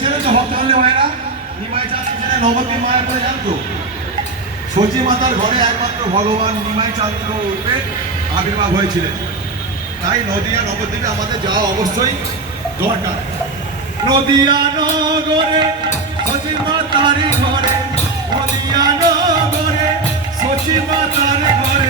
ছেড়ে তো ভক্তহলে মায়েরা নিমাই চাঁদ ছেড়ে নবদ্বীপ মায়ের করে জানতো সচী মাতার ঘরে একমাত্র ভগবান নিমাই চন্দ্র রূপে আবির্ভাব হয়েছিলেন। তাই নদিয়া নবদ্বীপে আমাদের যাওয়া অবশ্যই দরকার। নদিয়া নগরে সচী